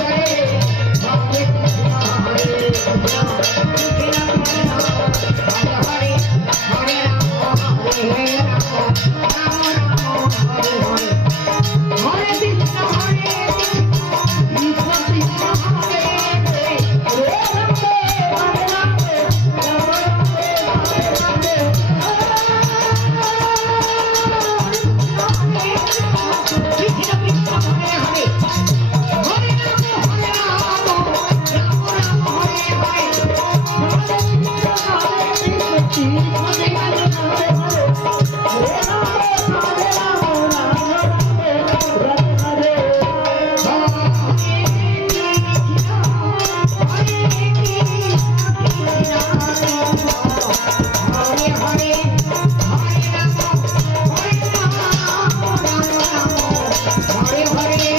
Hey, hey, hey. Hare Hare